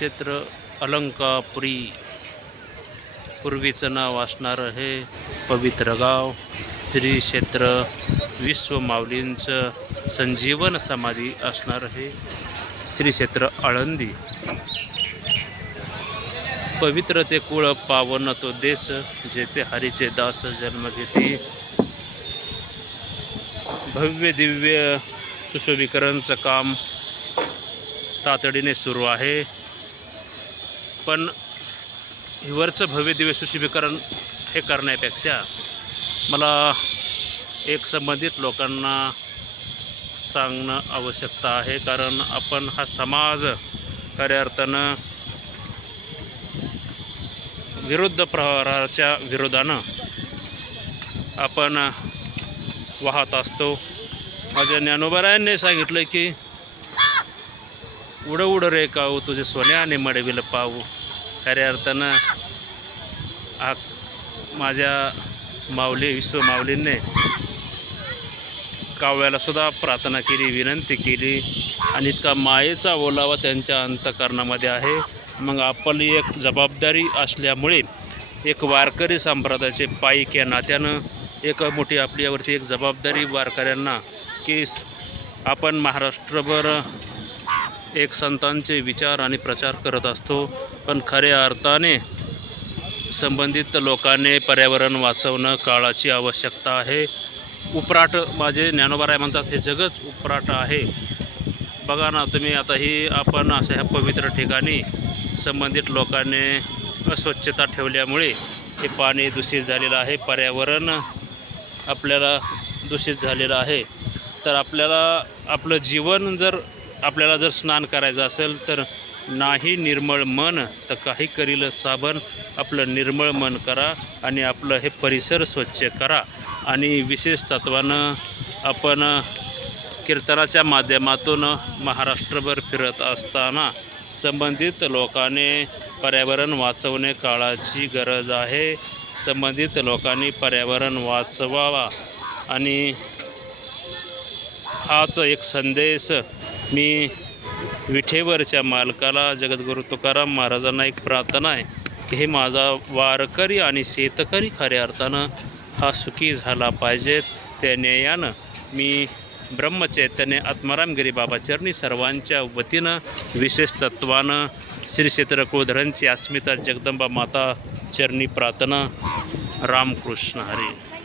क्षेत्र अलंकापुरी पूर्वीचं नाव असणारं हे पवित्र गाव. श्री क्षेत्र विश्व माऊलींचं संजीवन समाधी असणारं हे श्री क्षेत्र आळंदी. पवित्र ते कुळ पावन तो देश जेथे हरीचे दास जन्म घेते. भव्य दिव्य सुशोभीकरणचं काम तातडीने सुरू आहे. पण हिवरचं भव्य दिव्य सुशोभीकरण हे करण्यापेक्षा मला एक संबंधित लोकांना सांगणं आवश्यकता आहे कारण आपण हा समाज खऱ्या अर्थानं विरुद्ध प्रहाराच्या विरोधानं आपण वाहत असतो. माझ्या ज्ञानोबरायांनी सांगितलं की उडं उडं रे काऊ तुझे सोन्याने मडविल पाहू खऱ्या अर्थानं आ माझ्या माऊली विश्व माऊलींने काव्यालासुद्धा प्रार्थना केली विनंती केली आणि इतका मायेचा ओलावा त्यांच्या अंतकरणामध्ये आहे. मग आपली एक जबाबदारी असल्यामुळे एक वारकरी संप्रदायाचे पाईक या नात्यानं एक मोठी आपल्यावरती एक जबाबदारी वारकऱ्यांना की आपण महाराष्ट्रभर एक संतांचे विचार आणि प्रचार करत असतो. पण खऱ्या अर्थाने संबंधित लोकांनी पर्यावरण वाचवणं काळाची आवश्यकता आहे. उपराट माझे ज्ञानोबाराय म्हणतात हे जगच उपराट आहे. बघा ना तुम्ही आता ही आपण अशा ह्या पवित्र ठिकाणी संबंधित लोकांनी अस्वच्छता ठेवल्यामुळे हे पाणी दूषित झालेलं आहे. पर्यावरण आपल्याला दूषित झालेलं आहे. तर आपल्याला आपलं जीवन जर आपल्याला जर स्नान करायचं असेल तर नाही निर्मळ मन तर काही करील साबण. आपलं निर्मळ मन करा आणि आपलं हे परिसर स्वच्छ करा. आणि विशेष तत्वानं आपण कीर्तनाच्या माध्यमातून महाराष्ट्रभर फिरत असताना संबंधित लोकांनी पर्यावरण वाचवणे काळाची गरज आहे. संबंधित लोकांनी पर्यावरण वाचवावा. आणि हाच एक संदेश मी विठेवरच्या मालकाला जगद्गुरू तुकाराम महाराजांना एक प्रार्थना आहे की हे माझा वारकरी आणि शेतकरी खऱ्या अर्थानं हा सुखी झाला पाहिजेत त्या न्यायानं मी ब्रह्मचैतन्य आत्मारामगिरी बाबा चरणी सर्वांच्या वतीनं विशेष तत्वानं श्री क्षेत्र अस्मिता जगदंबा माता चरणी प्रार्थना. रामकृष्ण हरी.